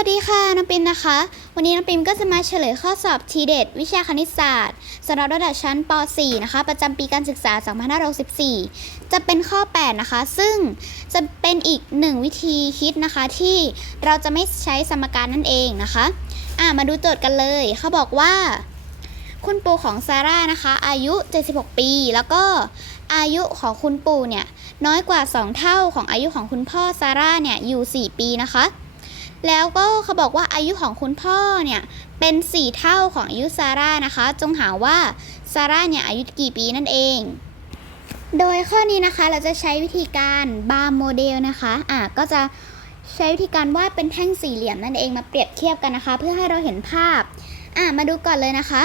วัสดีค่ะน้องปิมนะคะ วันนี้น้องปิมก็จะมาเฉลยข้อสอบทีเด็ดวิชาคณิตศาสตร์สำหรับระดับชั้นป .4 นะคะ ประจำปีการศึกษา 2564 จะเป็นข้อ 8 นะคะ ซึ่งจะเป็นอีกหนึ่งวิธีคิดนะคะ ที่เราจะไม่ใช้สมการนั่นเองนะคะอ่ามาดูโจทย์กันเลยเขาบอกว่า คุณปู่ของซาร่านะคะ อายุ 76 ปี แล้วก็อายุของคุณปู่เนี่ยน้อยกว่า 2 เท่าของอายุของคุณพ่อซาร่าเนี่ยอยู่ 4 ปีนะคะ แล้วก็เขาบอกว่าอายุของคุณพ่อเนี่ยเป็น 4 เท่าของอายุซาร่านะคะ จงหาว่าซาร่าเนี่ยอายุกี่ปีนั่นเอง โดยข้อนี้นะคะเราจะใช้วิธีการบาร์โมเดลนะคะอะก็จะใช้วิธีการวาดเป็นแท่งสี่เหลี่ยมนั่นเองมาเปรียบเทียบกันนะคะ เพื่อให้เราเห็นภาพอะมาดูก่อนเลยนะคะ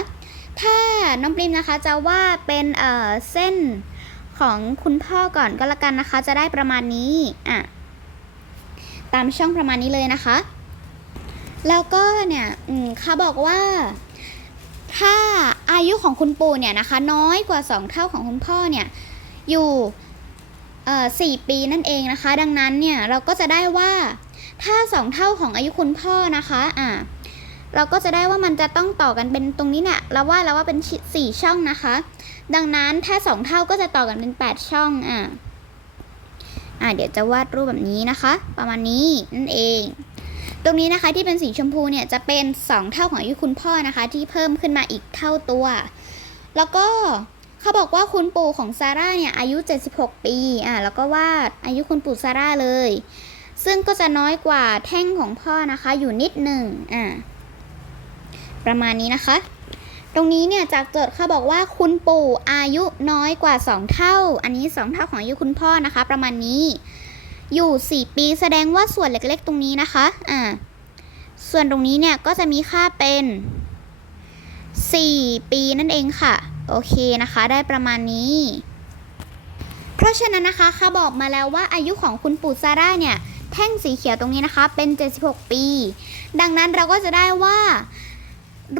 ถ้าน้องปริมนะคะจะวาดเป็นเอ่อเส้นของคุณพ่อก่อนก็แล้วกันนะคะ จะได้ประมาณนี้อะ ตามช่องประมาณนี้เลยนะคะ แล้วก็เนี่ยเขาบอกว่าถ้าอายุของคุณปู่เนี่ยนะคะ น้อยกว่า 2 เท่าของคุณพ่อเนี่ยอยู่เอ่อสี่ปีนั่นเองนะคะ ดังนั้นเนี่ยเราก็จะได้ว่าถ้า 2 เท่าของอายุคุณพ่อนะคะอ่าเราก็จะได้ว่ามันจะต้องต่อกันเป็นตรงนี้เนี่ยเราว่าเราว่าเป็นสี่ช่องนะคะ ดังนั้นถ้า 2 เท่าก็จะต่อกันเป็น 8 ช่องอ่า อะเดี๋ยวจะวาดรูปแบบนี้นะคะ ประมาณนี้นั่นเอง ตรงนี้นะคะที่เป็นสีชมพูเนี่ยจะเป็น 2 เท่าของอายุคุณพ่อนะคะ ที่เพิ่มขึ้นมาอีกเท่าตัว แล้วก็เขาบอกว่าคุณปู่ของซาร่าเนี่ยอายุ 76 ปีอะแล้วก็วาดอายุคุณปู่ซาร่าเลย ซึ่งก็จะน้อยกว่าแท่งของพ่อนะคะอยู่นิดหนึ่งอะประมาณนี้นะคะ ตรงนี้เนี่ยจากโจทย์เขาบอกว่าคุณปู่อายุน้อยกว่า 2 เท่า อันนี้ 2 เท่าของอายุคุณพ่อนะคะ ประมาณนี้ อยู่ 4 ปีแสดงว่าส่วนเล็กๆ ตรงนี้นะคะอ่าส่วนตรงนี้เนี่ยก็จะมีค่าเป็น 4 ปีนั่นเองค่ะ โอเคนะคะ ได้ประมาณนี้ เพราะฉะนั้นนะคะเขาบอกมาแล้วว่าอายุของคุณปู่ซาร่าเนี่ยแท่งสีเขียวตรงนี้นะคะเป็น 76 ปี ดังนั้นเราก็จะได้ว่า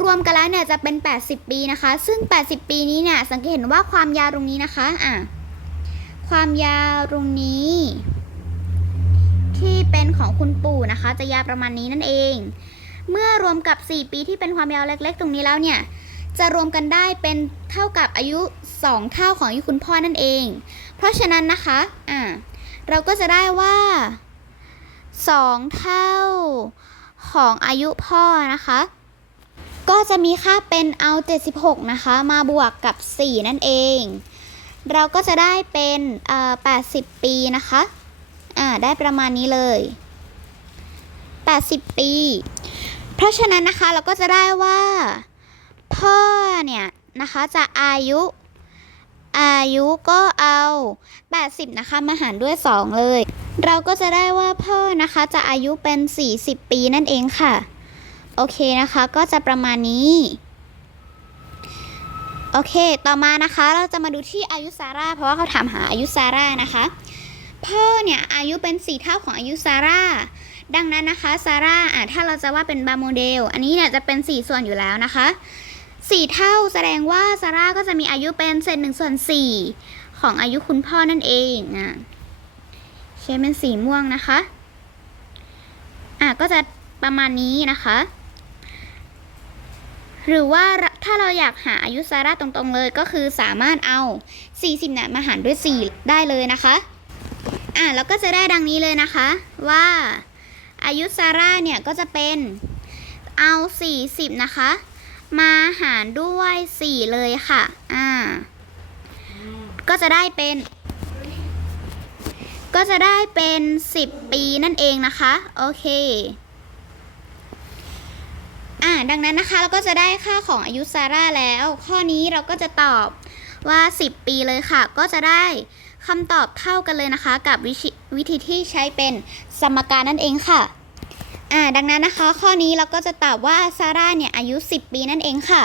รวมกันแล้วเนี่ยจะเป็น 80 ปีนะคะ ซึ่ง 80 ปีนี้เนี่ยสังเกตเห็นว่าความยาวตรงนี้นะคะอะความยาวตรงนี้ ที่เป็นของคุณปู่นะคะ จะยาวประมาณนี้นั่นเอง เมื่อรวมกับ 4 ปีที่เป็นความยาวเล็ก ๆ ตรงนี้แล้วเนี่ยจะรวมกันได้เป็นเท่ากับอายุ 2 เท่าของอายุคุณพ่อนั่นเอง เพราะฉะนั้นนะคะอะเราก็จะได้ว่า 2 เท่าของอายุพ่อนะคะ ก็จะมีค่าเป็นเอา76 นะคะ มาบวกกับ 4 นั่นเอง เราก็จะได้เป็น80 ปีนะคะอ่าได้ประมาณนี้เลย 80 ปี เพราะฉะนั้นนะคะเราก็จะได้ว่า พ่อเนี่ยนะคะจะอายุ อายุก็เอา 80 นะคะ มาหารด้วย 2 เลย เราก็จะได้ว่าพ่อนะคะจะอายุเป็น 40 ปีนั่นเองค่ะ โอเคนะคะก็จะประมาณนี้โอเค ต่อมานะคะเราจะมาดูที่อายุซาร่าเพราะว่าเขาถามหาอายุซาร่านะคะ พ่อเนี่ยอายุเป็นสี่เท่าของอายุซาร่า ดังนั้นนะคะซาร่าอะถ้าเราจะว่าเป็นบาร์โมเดล อันนี้เนี่ยจะเป็นสี่ส่วนอยู่แล้วนะคะสี่เท่าแสดงว่าซาร่าก็จะมีอายุเป็นเศษหนึ่งส่วนสี่ของอายุคุณพ่อนั่นเองอะใช้เป็นสีม่วงนะคะ อะก็จะประมาณนี้นะคะ หรือว่าถ้าเราอยากหาอายุซาร่าตรงๆเลยก็คือสามารถเอา 40เนี่ยมาหารด้วย 4 ได้เลยนะคะ อะแล้วก็จะได้ดังนี้เลยนะคะ ว่าอายุซาร่าเนี่ยก็จะเป็นเอา 40 นะคะ มาหารด้วย 4 เลยค่ะ อ่า ก็จะได้เป็น ก็จะได้เป็น 10 ปีนั่นเองนะคะ โอเค อ่าดังนั้นนะคะเราก็จะได้ค่าของอายุซาร่าแล้ว ข้อนี้เราก็จะตอบว่า 10 ปีเลยค่ะ ก็จะได้คำตอบเท่ากันเลยนะคะ กับวิธีวิธีที่ใช้เป็นสมการนั่นเองค่ะอ่าดังนั้นนะคะ ข้อนี้เราก็จะตอบว่าซาร่าเนี่ยอายุ 10 ปีนั่นเองค่ะ